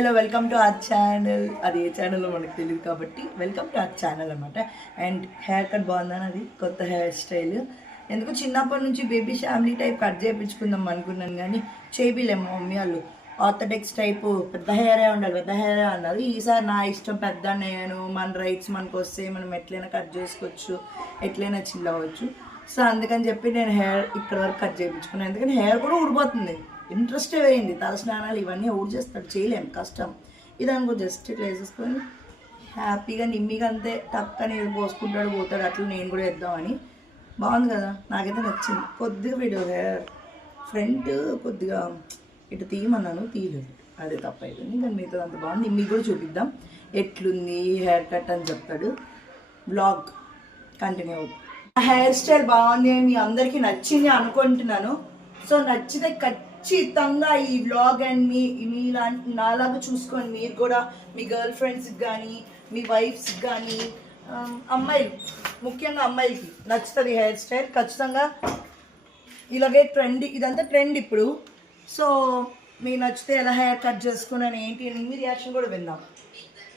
Hello welcome to our channel. అది ఏ ఛానల్లో మనకు తెలియదు కాబట్టి వెల్కమ్ టు అవర్ ఛానల్ అనమాట. అండ్ హెయిర్ కట్ బాగుందని, అది కొత్త హెయిర్ స్టైల్. ఎందుకు చిన్నప్పటి నుంచి బేబీ ఫ్యామిలీ టైప్ కట్ చేయించుకుందాం అనుకున్నాను, కానీ చేపిలేము. మమ్మీ వాళ్ళు ఆర్థోడాక్స్ టైపు పెద్ద హెయిరే ఉండాలి, పెద్ద హెయిరే అన్నారు. ఈసారి నా ఇష్టం, పెద్ద నేను, మన రైట్స్ మనకు వస్తే మనం ఎట్లయినా కట్ చేసుకోవచ్చు, ఎట్లయినా చిల్ అవ్వచ్చు. సో అందుకని చెప్పి నేను హెయిర్ ఇక్కడ వరకు కట్ చేయించుకున్నాను. ఎందుకంటే హెయిర్ కూడా ఊడిపోతుంది, ఇంట్రెస్ట్ వేయింది. తల స్నానాలు ఇవన్నీ ఊడి చేస్తాడు, చేయలేము, కష్టం. ఇది అనుకో జస్ట్ ఇట్లా వేసేసుకొని హ్యాపీగా నిమ్మిగా అంతే టక్కని పోసుకుంటాడు, పోతాడు. అట్లా నేను కూడా వేద్దామని. బాగుంది కదా, నాకైతే నచ్చింది. కొద్దిగా వీడియో హెయిర్ ఫ్రంట్ కొద్దిగా ఇటు తీయమన్నాను, తీయలేదు, అదే తప్ప అయిపోయింది. కానీ మిగతా అంత బాగుంది. నిమ్మికి కూడా చూపిద్దాం ఎట్లుంది హెయిర్ కట్ అని చెప్తాడు. బ్లాగ్ కంటిన్యూ అవుతుంది. హెయిర్ స్టైల్ బాగుంది, మీ అందరికీ నచ్చింది అనుకుంటున్నాను. సో నచ్చితే ఖచ్చితంగా ఈ వ్లాగ్ అండ్ మీ నాలాగా చూసుకొని మీరు కూడా మీ గర్ల్ ఫ్రెండ్స్కి కానీ, మీ వైఫ్స్కి కానీ, అమ్మాయిలు, ముఖ్యంగా అమ్మాయిలకి నచ్చుతుంది హెయిర్ స్టైల్. ఖచ్చితంగా ఇలాగే ట్రెండ్, ఇదంతా ట్రెండ్ ఇప్పుడు. సో మీకు నచ్చితే ఎలా హెయిర్ కట్ చేసుకున్నాను ఏంటి అని మీ రియాక్షన్ కూడా విందాం,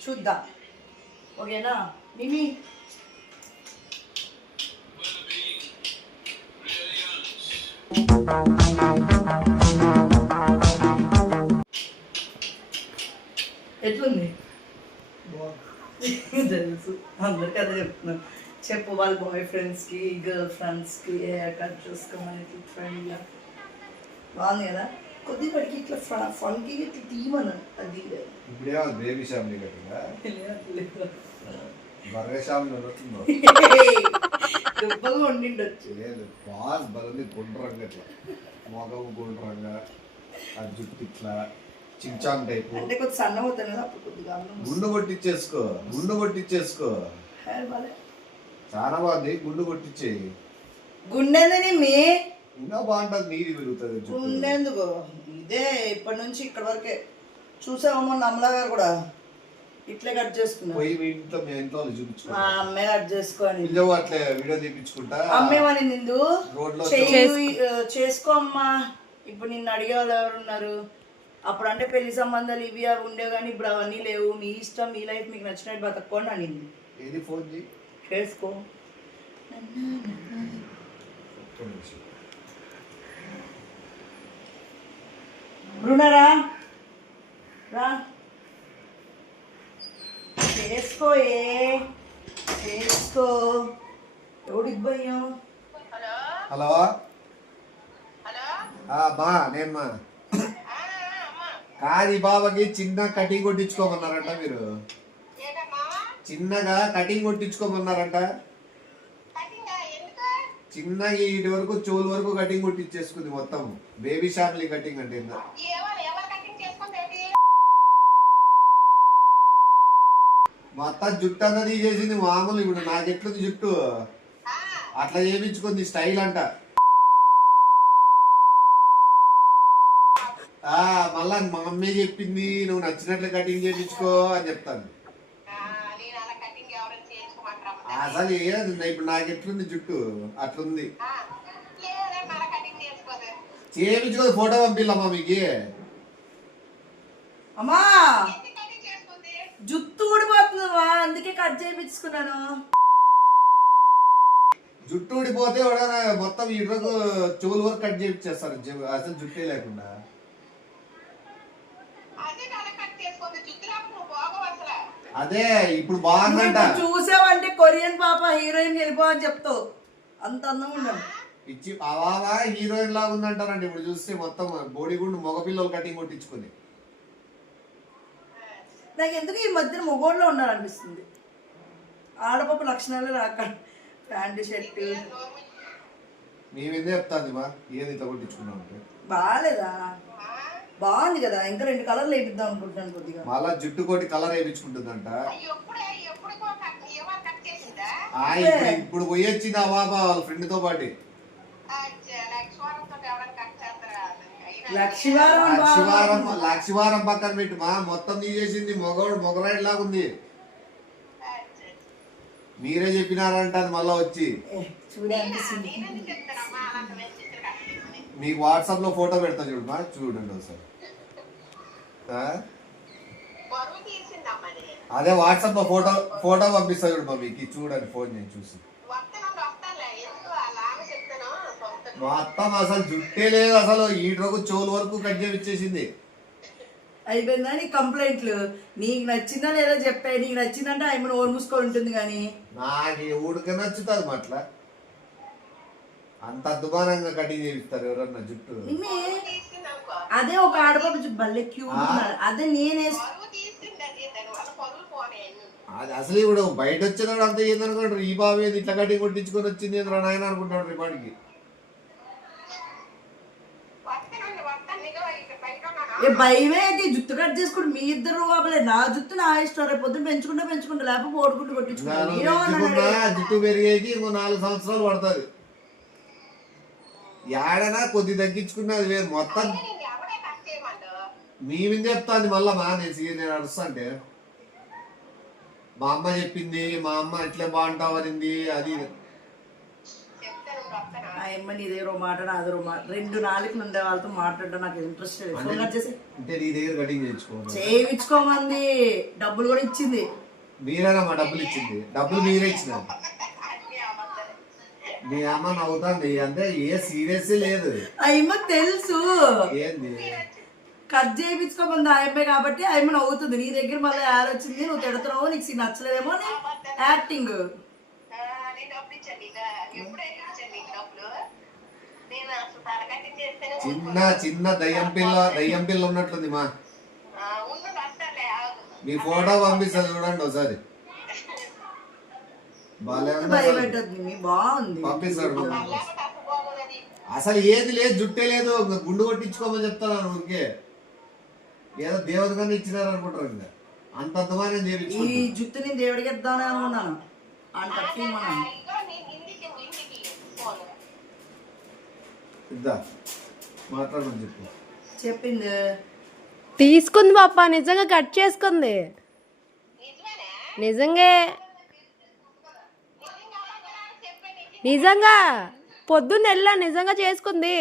చూద్దాం. ఓకేనా మిమి? ఎట్లుంది? తెలుసు, అందరికీ అదే చెప్తున్నాను. చెప్పు వాళ్ళ బాయ్ ఫ్రెండ్స్కి, గర్ల్ ఫ్రెండ్స్కి హెయిర్ కట్ చేసుకోమని ఫ్రెండ్గా. బాగుంది కదా, కొద్దిపటికి ఇట్లా ఫన్కి ఇట్లా తీయమన్నాను. అది బేబీ ఫ్యామిలీ దుబ్బగా ఉండిండొచ్చు. లేదు బాగా బలంది గుండ్రంగా, ఇట్లా మొగవు గుండ్రంగా, ఆ జుట్టు ఇట్లా చించాంగ్ టైపు. అంటే కొద్ది సన్న అవుతాను కదా, అప్పుడు కొద్దిగా గుండు కొట్టించేసుకో, గుండు కొట్టించేసుకో. హెయిర్ బాలే, చాలా బాగుంది. గుండు కొట్టించేయి. గుండెందని మీ ఇంకా బాగుంటుంది, నీది పెరుగుతుంది. గుండెందుకు? ఇదే ఇప్పటి నుంచి ఇక్కడ వరకే. చూసామో అమలా గారు కూడా ఇట్లే కట్ చేసుకున్నా. పోయి మీ ఇంట్లో, మీ ఇంట్లో చూపించుకో. అమ్మే కట్ చేసుకొని అట్లే వీడియో తీపించుకుంటా. అమ్మేమని నిందు రోడ్లో చేసుకో అమ్మా. ఇప్పుడు నిన్ను అడిగే వాళ్ళు ఎవరు ఉన్నారు? అప్పుడు అంటే పెళ్లి సంబంధాలు ఇవి అవి ఉండేవి, కానీ ఇప్పుడు అవన్నీ లేవు. మీ ఇష్టం, మీ లైఫ్ మీకు నచ్చినట్టు బతక్కోండి అనింది. ఏది ఫోన్ చేసుకో. బృణరా రా, చేసుకో, చేసుకో. ఎవడికి భయం? హలో బా, నేను మా కాది బాబాకి చిన్న కటింగ్ కొట్టించుకోమన్నారంట. మీరు చిన్నగా కటింగ్ కొట్టించుకోమన్నారంట. చిన్నగా ఇటు వరకు చెవుల వరకు కటింగ్ కొట్టించేసుకుంది మొత్తం. బేబీ ఫ్యామిలీ కటింగ్ అంటే మొత్తం జుట్టు అన్నది చేసింది మామూలు. ఇప్పుడు నాకు ఎట్లుంది జుట్టు అట్లా చేయించుకుంది, స్టైల్ అంట. మళ్ళా మా మమ్మీ చెప్పింది నువ్వు నచ్చినట్లు కటింగ్ చేయించుకో అని చెప్తాను. అసలు ఏది ఇప్పుడు నాకు ఎట్లుంది జుట్టు అట్లుంది. చేయించుకో, ఫోటో పంపిల్లమ్మా మీకు. అమ్మా జుట్టు ఊడిపోతుందమ్మా, అందుకే కట్ చేయించుకున్నాను. జుట్టు ఊడిపోతే మొత్తం ఇడ్రకు చెవుల వరకు కట్ చేయించేస్తారు, అసలు జుట్టే లేకుండా. అదే ఇప్పుడు బాగుందంట. చూసావంటే కొరియన్ పాప హీరోయిన్ వెళ్ళిపో అని చెప్తావు, అంత అందంగా ఉండదు. ఇచ్చి అవావా హీరోయిన్ లాగా ఉందంటారండి. ఇప్పుడు చూస్తే మొత్తం బోడిగుండు మగపిల్లలు కటింగ్ కొట్టించుకుని. నాకు ఎందుకు ఈ మధ్యన మొగోళ్ళలో ఉండాలనిపిస్తుంది. ఆడపప్పు లక్షణాలు రాక ప్యాంటు షర్ట్. మేమేందే చెప్తాంది మా ఏది ఇట్లా కొట్టించుకున్నాం అంటే బాగాలేదా? బాగుంది కదా, ఇంకా 2 కలర్లు వేపిద్దాం అనుకుంటున్నాను. కొద్దిగా మళ్ళా జుట్టు కొట్టి కలర్ వేయించుకుంటుందంట. ఇప్పుడు పోయొచ్చింది ఆ బాబా వాళ్ళ ఫ్రెండ్ తో పాటు. లక్షవారం పక్కన పెట్టి మా మొత్తం తీసేసింది. మొగరాయిడ్ లాగా ఉంది. మీరే చెప్పినారంట మళ్ళా వచ్చి. మీకు వాట్సాప్ లో ఫోటో పెడతా చూడమ్మా, చూడండి ఒకసారి. అదే వాట్సాప్ లో ఫోటో పంపిస్తా చూడు మమ్మీకి, చూడండి ఫోన్ చేసి చూసి. మొత్తం అసలు జుట్టే లేదు, అసలు ఈ రోజు చెవుల వరకు కట్ చేయించేసింది. అయిపోయిందా నీ కంప్లైంట్లు? నీకు నచ్చిందా లేదా చెప్పా. నీకు నచ్చిందంటే ఆయన ఓన్ మూసుకొని ఉంటుంది కానీ నాకు ఊడికి నచ్చుతుంది అట్లా. అంత అద్భుతంగా కటింగ్ చేయిస్తారు ఎవరన్నా జుట్టు. అదే ఒక ఆడపడు భలే క్యూట్ ఉన్నాడు. అదే నేనే అది అసలు ఇప్పుడు బయట వచ్చినాడు అంత ఏందనుకుంటారు, ఈ బాబు ఏది ఇట్లా కటింగ్ కొట్టించుకొని వచ్చింది ఏంద్రా నాయన అనుకుంటాడు రేపాటికి. భయమే అయితే జుట్టు కట్ చేసుకుంటే మీ ఇద్దరు బాబులే. నా జుట్టు నా ఇష్టం, రేపు పొద్దున్న పెంచుకుంటే లేకపోతే ఓడుకుంటూ కొట్టించుకుంటా. జుట్టు పెరిగేకి ఇంకో 4 సంవత్సరాలు పడుతుంది. ఏడనా కొద్ది తగ్గించుకున్నా అది వేరు. మొత్తం మీ మీద చెప్తాను మళ్ళా నేను అడుస్తా అంటే మా అమ్మ చెప్పింది, మా అమ్మ ఇట్లే బాగుంటావనింది అది. ఆ అమ్మని ఇదేరో మాట నాదరో మాట, 2 నాలుగులు ఉండే వాళ్ళతో మాట్లాడడం నాకు ఇంట్రెస్ట్ లేదు. ఫోన్ కట్ చేసి అంటే నీ దగ్గర కటింగ్ చేయించుకోమంది, డబ్బులు కూడా ఇచ్చింది. మీరేనా మా డబ్బులు ఇచ్చింది? డబ్బులు మీరే ఇచ్చినారు. మీ అమ్మ నవ్వుతుంది అంటే ఏ సీరియస్ లేదు. అయ్యమ్మ తెలుసు ఏంది కట్ చేయించుకోమంది ఆయమ్మే కాబట్టి ఆయమ్మ నవ్వుతుంది. నీ దగ్గర మళ్ళీ యాడ్ వచ్చింది, నువ్వు తిడుతున్నావు, నీకు నచ్చలేదేమో అని యాక్టింగ్. చిన్న దయ్యం పిల్ల ఉన్నట్లుంది మా. మీ ఫోటో పంపిస్తా చూడండి ఒకసారి. బాగుంది పంపిస్తాడు. అసలు ఏది లేదు, జుట్టే లేదు, గుండు కొట్టించుకోమని చెప్తాను ఊరికే. ఏదో దేవతగానే ఇచ్చినారు అనుకుంటారు. ఇంకా అంత అర్థమైన ఈ జుట్టు నేను దేవుడికి ఇద్దామని అనుకున్నాను. ఇద్దా మాట్లాడమని చెప్పు. చెప్పింది తీసుకుంది పాప, నిజంగా కట్ చేసుకుంది. నిజంగా పొద్దున్న వెళ్ళా, నిజంగా చేసుకుంది.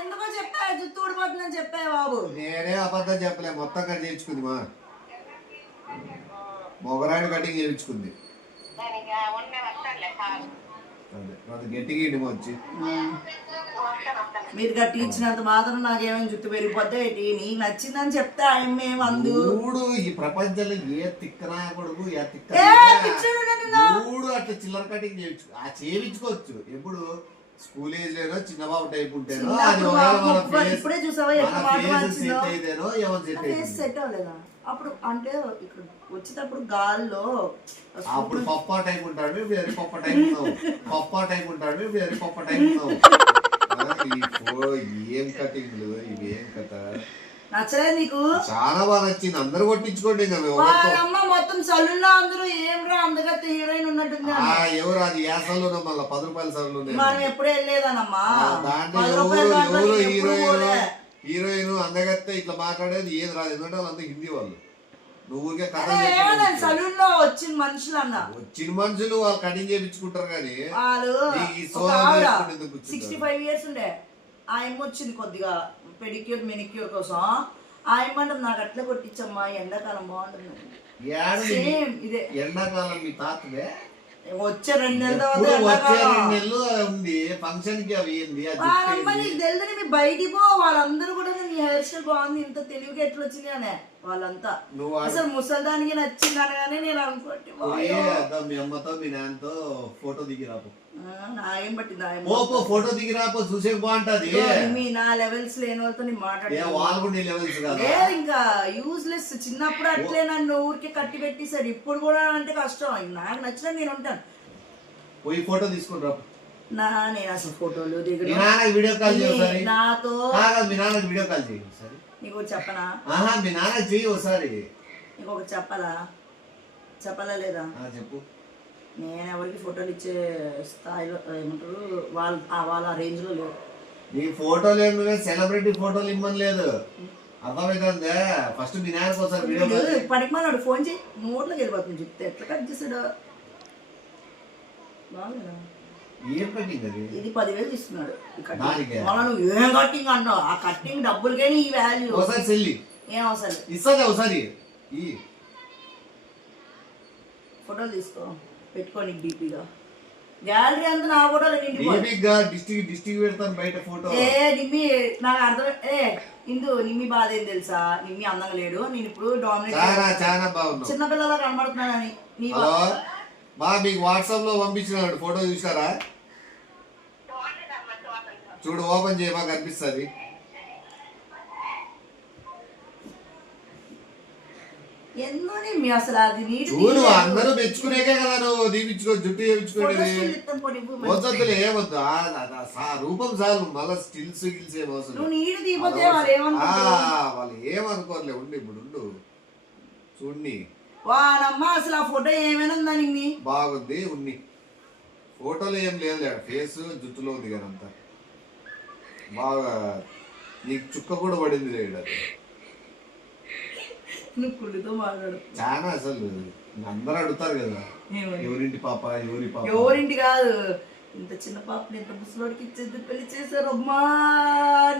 ఎందుకో చెప్పా జుట్టు ఊడిపోతుందని చెప్పా బాబు. నేనే అబద్ధం చెప్పలే, మొత్తం కట్ చేయించుకుంది మా. మొగరాయుడు కటింగ్ చేయించుకుంది. గట్టిగా ఇంటి వచ్చి మీరు గట్టి ఇచ్చినంత మాత్రం నాకేమైనా జుట్టు పెరిగిపోతే నీకు నచ్చిందని చెప్తే ఆయమ్మేమందు. ఈ ప్రపంచంలో ఏ తిక్కనా కొడుకు ఏ తిక్క అట్లా చిల్లర కటింగ్ చేయించు చేయించుకోవచ్చు. ఎప్పుడు స్కూల్ ఏజ్ లేనో చిన్నబాబు టైప్ ఉంటేనో ఇప్పుడే చూసావా సెట్ అవ్వలేదా? అప్పుడు అంటే ఇక్కడ వచ్చేటప్పుడు గాల్లో అప్పుడు పప్పా టైప్ ఉంటాడు, వేరే పప్ప టైప్ ఉన్నావు. పప్పా టైప్ ఉంటాడు, వేరే పప్ప టైప్ ఉన్నావు. ఏం కటింగ్లు ఇవి, ఏం కథ. నచ్చలేదు నీకు? చాలా బాగా నచ్చింది. అందరు కొట్టించుకోండి. మొత్తం సలూన్లో అందరూ ఏం రా అందగత్తే హీరోయిన్ ఉన్నట్టుంది. ఎవరు అది ఏ సలూన్ మళ్ళీ 10 రూపాయల సలూన్. మనం ఎప్పుడే వెళ్ళలేదన్నమ్మా. దాంట్లో ఎవరు హీరోయిన్ అందగత్తే ఇట్లా మాట్లాడేది ఏది రాదు. ఎందుకంటే వాళ్ళంతా హిందీ వాళ్ళు. నువ్వు సలూన్ లో వచ్చిన మనుషులు అన్న వచ్చిన మనుషులు వాళ్ళు కటింగ్ చేయించుకుంటారు కానీ వాళ్ళు 65 years ఉండే ఆయమ్మ వచ్చింది కొద్దిగా పెడిక్యూర్ మెనిక్యూర్ కోసం. ఆయమ్మ నాకు అట్లా కొట్టించమ్మా, ఎండాకాలం బాగుంటుంది. ఇదే ఎండాకాలం మీ తాతదే వచ్చే 2 నెలలు ఉంది ఫంక్షన్ కి. అవి నీకు తెలియదు, మీ బయటికి పో. వాళ్ళందరూ కూడా నీ హెయిర్ స్టైల్ బాగుంది, ఇంత తెలివిగా ఎట్లా వచ్చింది అనే వాళ్ళంతా. అసలు ముసల్దానికి నచ్చింది అనగానే నేను అనుకోండి మీ అమ్మతో మీ నాన్నతో ఫోటో దిగి రాపు. నాకేం పట్టింది ఫోటో దిగి రాపో, చూసే బాగుంటది. నా లెవెల్స్ లేని వాళ్ళతో నేను మాట్లాడే ఇంకా యూజ్లెస్. చిన్నప్పుడు అట్లే నన్ను ఊరికే కట్టి పెట్టేశాడు. ఇప్పుడు కూడా అంటే కష్టం. నాకు నచ్చిన నేను ఉంటాను. పోయి ఫోటో తీసుకుని రాపు. నేను అసలు ఫోటోలు దిగు వీడియో కాల్ నాతో. మీ నాన్నకి వీడియో కాల్ చేయి ఒకసారి. నీకు చెప్పనా? మీ నాన్న చెయ్యి ఒకసారి. నీకు ఒక చెప్పాలా లేదా? చెప్పు. నేను ఎవరికి ఫోటోలు ఇచ్చే స్థాయిలో ఏమంటారు వాళ్ళ రేంజ్ లో లేవు. నీ ఫోటోలు ఏమి సెలబ్రిటీ ఫోటోలు ఇమ్మని లేదు, అర్థమైందే. ఫస్ట్ మీ నాన్న ఒకసారి వీడియో పనికి మాట్లాడు, ఫోన్ చేయి. నోట్లోకి వెళ్ళిపోతుంది చెప్తే ఎట్లా కట్ చేసాడు. బాగుందా? ఏం కట్టింగ్ అది? ఇది 10,000 తీసుకున్నాడు. నువ్వు ఏం కట్టింగ్ అన్నావు? ఆ కట్టింగ్ డబ్బులకే నీ వాల్యూ. ఒకసారి చెల్లి ఏం అవసరం ఇస్తుంది ఒకసారి. ఫోటోలు తీసుకో పెట్టుకోని డీపీగా గ్యాలరీ అంతా నా ఫోటోలు డిస్టిక్ పెడతాను బయట ఫోటో. నిమ్మి నాకు అర్థం ఇందు నిమ్మి బాధ ఏం తెలుసా, నిమ్మి అందంగా లేడు, నేను ఇప్పుడు డామినేట్ చాలా బాగున్నావు, చిన్నపిల్లలా కనబడుతున్నానని. మీకు వాట్సాప్ లో పంపించినాడు ఫోటో చూసారా? చూడు ఓపెన్ చేయమా కనిపిస్తుంది. ఎన్నో నిమ్మి అసలు అది నీటి చూడు అందరూ మెచ్చుకునేకే కదా నువ్వు దీపించుకో జుట్టు చేయించుకునేది. వద్దులే ఏమొద్దు రూపం చాలు, మళ్ళీ స్టిల్స్ గిల్స్ ఏం అవసరం. వాళ్ళు ఏమనుకోరులే. ఉండి ఇప్పుడు ఉండు చూడండి వానమ్మా అసలు ఆ ఫోటో ఏమైనా ఉందా నిమ్మి? బాగుంది ఉన్ని ఫోటోలో ఏం లేదు, ఫేస్ జుట్టులో ఉంది కదా అంతా బాగా. నీకు చుక్క కూడా పడింది లేదు. నువ్వు కుళ్ళితో మాట్లాడు చాలా అసలు అందరూ అడుగుతారు కదా ఎవరింటి పాప ఎవరి పాప. ఎవరింటి కాదు, ఇంత చిన్న పాపని ఇంత ముసలోడికి ఇచ్చేది పెళ్లి చేశారు అమ్మా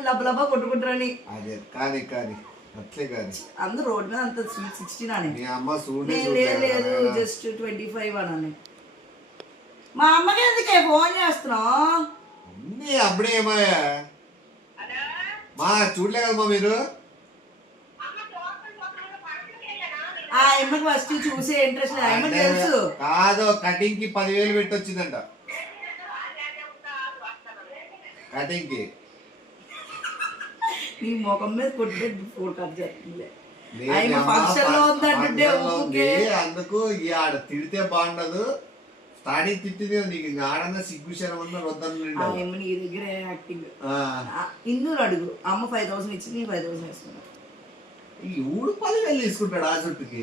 లబ్బలబ్బా కొట్టుకుంటారని. అదే కానీ కానీ అట్లే కానీ అందరు రోడ్ మీద అంత 16 అని. మీ అమ్మ చూడే లేదు జస్ట్ 25 అని. మా అమ్మకి ఎందుకే ఫోన్ చేస్తున్నావు? అప్పుడే ఏమాయా మా చూడలే కదమ్మా మీరు. ఆ అమ్మకి ఫస్ట్ చూసే ఇంట్రెస్ట్ లేదు, అమ్మకి తెలుసు. కాదు కటింగ్ కి 10,000 పెట్టి వచ్చిందంట కటింగ్ కి. నీ ముఖం మీద కొట్టే ఫోన్ కట్ చేస్తుంది. అందుకు ఆడ తిడితే బాగుండదు. స్టార్టింగ్ తిట్టింది నీకు ఆడన్నా సిగ్గుశరం అన్నా వద్దన్న నీ దగ్గర యాక్టింగ్. ఇందులో అడుగు అమ్మ 5,000 ఇచ్చింది, 5,000 వేసుకున్నా. ఈ ఊడు 10,000 తీసుకుంటాడు ఆ చుట్టుకి.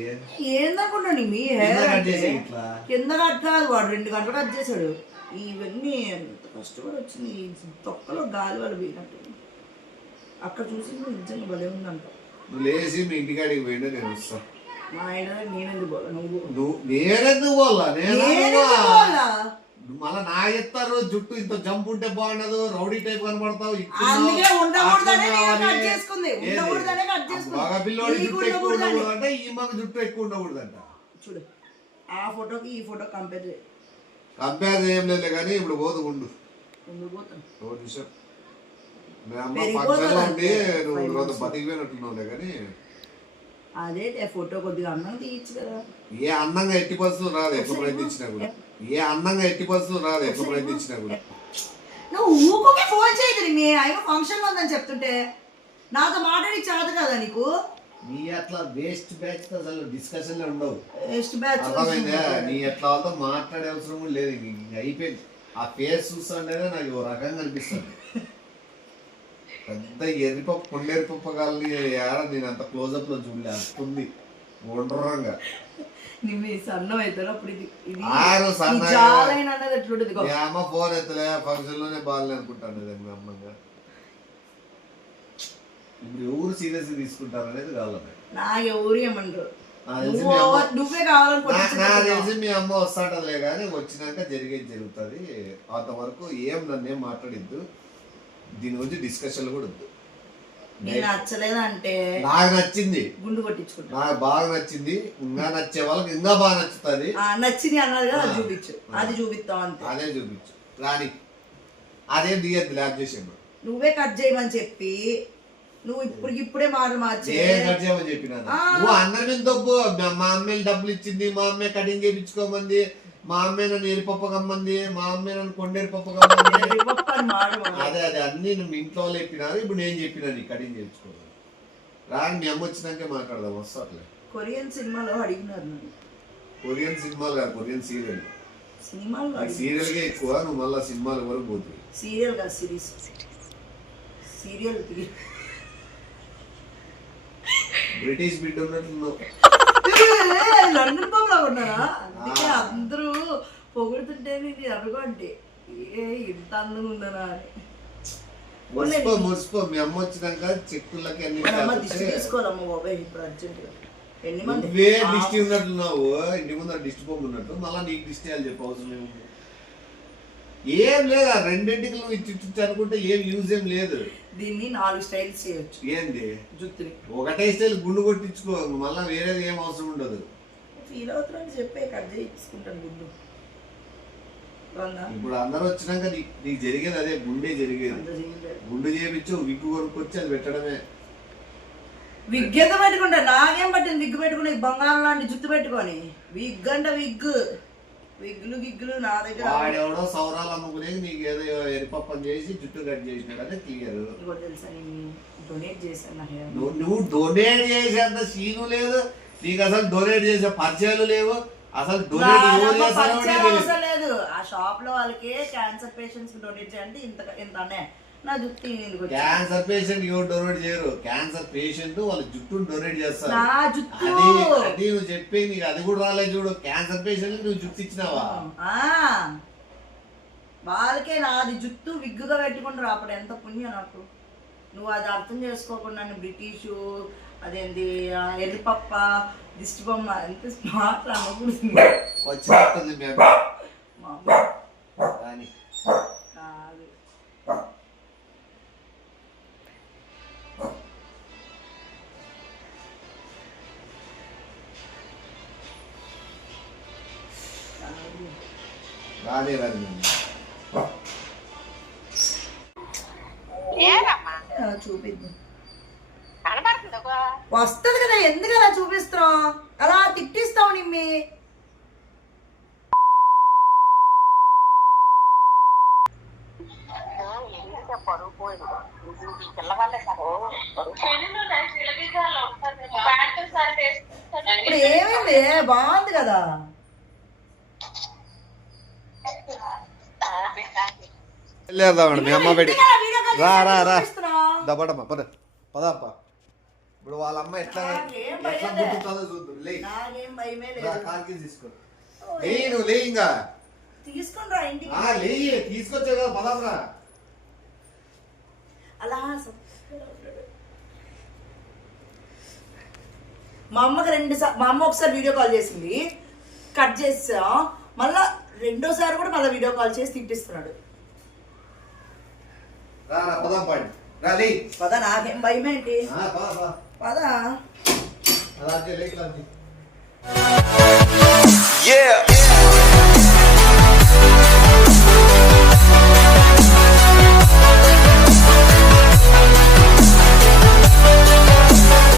ఏందనుకుంటాను మీ హెయిర్ కింద కట్ కాదు, వాడు 2 గంటలు కట్ చేశాడు. ఇవన్నీ ఎంత కష్టపడి వచ్చింది, తొక్కలో గాలి వాళ్ళు పోయినట్టు. అక్కడ చూసి నిజంగా భలే ఉందంట. నువ్వు లేచి మీ ఇంటికాడికి పోయిండే నేను వస్తా. మా ఆయన నేనెందుకు పోలా, నువ్వు నేనెందుకు పోలా? మళ్ళా నా చెప్తారు జుట్టు ఇంత జంప్ ఉంటే బాగుండదు, రౌడీ టైప్ కనబడతావు. బాగా పిల్లోడి జుట్టు ఎక్కువ ఉండకూడదు అంటే ఈ మగ జుట్టు ఎక్కువ ఉండకూడదంట. చూడు ఆ ఫోటోకి ఈ ఫోటో కంపేర్ ఏం లేదు కానీ ఇప్పుడు పోదు ఉండు నిమిషం. మీ అమ్మ ఫంక్షన్ లో ఉండి నువ్వు బతికిపోయినట్టున్నావులే కానీ అదే ఫోటో కొద్దిగా అన్నం తీయచ్చు కదా. ఏ అందంగా ఎట్టి పరిస్థితులు రాదు ఎప్పుడు ప్రయత్నించినా కూడా. నువ్వు ఊరికే ఫోన్ చేయదు. మీ ఆయన ఫంక్షన్ లో ఉందని చెప్తుంటే నాతో మాట్లాడి చాదు కదా నీకు. నీ అట్లా వేస్ట్ బ్యాచ్ తో అసలు డిస్కషన్ ఉండవు. వేస్ట్ బ్యాచ్ అర్థమైందా? నీ ఎట్లా వాళ్ళతో మాట్లాడే అవసరం కూడా లేదు. అయిపోయింది. ఆ ఫేస్ చూస్తుంటేనే నాకు ఓ రకంగా అనిపిస్తుంది. పెద్ద ఎర్రిపప్పు కొండెరిపప్పు కాలని ఏడ నేను అంత క్లోజప్ లో చూడలే. అంతుంది గుండ్రంగా సన్నం అవుతారు. అమ్మ ఫోన్ ఎత్తలే ఫంక్షన్ లోనే బాగాలే అనుకుంటాను అమ్మంగా. ఇప్పుడు ఎవరు సీరియస్ తీసుకుంటారు అనేది కావాలి. నా ఎవరు ఏమంటారు నువ్వే నా తెలిసి మీ అమ్మ వస్తాటలే కానీ వచ్చినాక జరిగేది జరుగుతుంది. అంతవరకు ఏం నన్నేం మాట్లాడిద్దు. దీని గురించి డిస్కషన్ కూడా వద్దు. నచ్చలేదంటే నాకు నచ్చింది, గుండు కొట్టించుకుంటా. నాకు బాగా నచ్చింది. ఇంకా నచ్చే వాళ్ళకి ఇంకా బాగా నచ్చుతుంది. నచ్చింది అన్నది కదా అది చూపించు. అది చూపిస్తావు అంతే. అదే చూపించు రాని అదేం దిగద్దు ల్యాబ్ చేసాను. నువ్వే కట్ చేయమని చెప్పి నువ్వు ఇప్పుడే మార్చి కట్ చేయమని చెప్పినా. నువ్వు అందరి మీద డబ్బు మా అమ్మాయి డబ్బులు ఇచ్చింది, మా అమ్మాయి కటింగ్ చేయించుకోమంది, మా అమ్మాయి నన్ను ఎరిపప్పు కమ్మంది, మా అమ్మాయి నన్ను కొండెరిపప్పు కమ్మంది. అదే అన్ని నువ్వు ఇంట్లో చెప్పినారు. ఇప్పుడు నేను చెప్పినా నీ కటింగ్ చేయించుకోవాలి. రాని మీ అమ్మ వచ్చినాకే మాట్లాడదాం. వస్తాట్లే. కొరియన్ సినిమాలో అడిగినారు. కొరియన్ సినిమాలు కాదు, కొరియన్ సీరియల్. సీరియల్ గా ఎక్కువ. నువ్వు మళ్ళీ సినిమాలు వరకు పోతుంది. సీరియల్ కాదు సిరీస్. సీరియల్ బ్రిటిష్ బిడ్డ ఉన్నట్లు లండన్ బాబులా ఉన్నారా? అందుకే అందరూ పొగుడుతుంటే నేను అడుగు అంటే ఇంత అందంగా ఉండనా అని. మురిసిపో మీ అమ్మ వచ్చినాక చెక్కులకి అన్ని తీసుకోవాలమ్మ బాబాయ్ ఇప్పుడు అర్జెంట్. నువ్వే దిష్టి ఉన్నట్లున్నావు. ఇంటి ముందు దిష్టి పొమ్ము ఉన్నట్టు మళ్ళీ నీకు దిష్టి అని చెప్పి అవసరం ఏముంది? ఏం లేదు. ఆ రెండింటికి నువ్వు ఇచ్చి అనుకుంటే ఏం యూజ్ ఏం లేదు. దీన్ని 4 స్టైల్స్ చేయొచ్చు. ఏంది జుత్తుని ఒకటే స్టైల్ గుండు కొట్టించుకో. మళ్ళీ వేరేది ఏం అవసరం ఉండదు. ఫీల్ అవుతున్నాను చెప్పే కట్ చేయించుకుంటాను గుడ్డు ఇప్పుడు అందరూ వచ్చినాక నీకు జరిగేది అదే, గుండె జరిగేది. గుండు చేయించు, విగ్గు కొనుక్కొచ్చి అది పెట్టడమే. విగ్ ఎంత పెట్టుకుంటా, నాకేం పట్టింది విగ్గు పెట్టుకుని, బంగారం లాంటి జుట్టు పెట్టుకొని. విగ్ అంటే విగ్గులు నా దగ్గర. వాడెవడో సౌరాలు అమ్ముకునే నీకు ఏదో ఎరిపప్పని చేసి జుట్టు కట్ చేసినాడు అంటే తీయరు. తెలుసా, నేను డొనేట్ చేశాను. నువ్వు డొనేట్ చేసేంత సీను లేదు నీకు, అసలు డొనేట్ చేసే పరిచయాలు లేవు. అసలు డొనేట్ లేదు. ఆ షాప్ లో వాళ్ళకి క్యాన్సర్ పేషెంట్స్ డొనేట్ చేయండి ఇంతనే నా జుట్టు. క్యాన్సర్ పేషెంట్ ఎవరు డొనేట్ చేయరు, క్యాన్సర్ పేషెంట్ వాళ్ళ జుట్టును డొనేట్ చేస్తారు. నా జుట్టు అది నువ్వు చెప్పి నీకు అది కూడా రాలేదు చూడు. క్యాన్సర్ పేషెంట్ నువ్వు జుట్టు ఇచ్చినావా? వాళ్ళకే నాది జుట్టు విగ్గుగా పెట్టుకుంటారు. అప్పుడు ఎంత పుణ్యం నాకు. నువ్వు అది అర్థం చేసుకోకుండా బ్రిటిషు అదేంటి ఎర్రిపప్ప దిష్టి బొమ్మ ఎంత స్మార్ట్ అన్నప్పుడు వచ్చినట్టుంది మేము కానీ కాదు. రాదే రాదు చూపిద్దాం వస్తుంది కదా, ఎందుకు అలా చూపిస్తున్నావు, అలా తిట్టిస్తావు నిమ్మి. ఇప్పుడు ఏమైంది, బాగుంది కదా. మీ అమ్మ పెట్టి రా రా రా దబ్బడమ్మ పద పదప్ప. ఇప్పుడు వాళ్ళ అమ్మ ఎట్లా గుర్తుందో చూద్దాం. కార్కి తీసుకో, నువ్వు లే ఇంకా తీసుకుని రా ఇంటికి. తీసుకొచ్చా కదా పదాంరా. అలా మా అమ్మ ఒకసారి వీడియో కాల్ చేసింది, కట్ చేసా. మళ్ళా రెండోసారి కూడా మళ్ళీ వీడియో కాల్ చేసి తిట్టిస్తున్నాడు. పద, నాకేం భయం ఏంటి, పద. Yeah.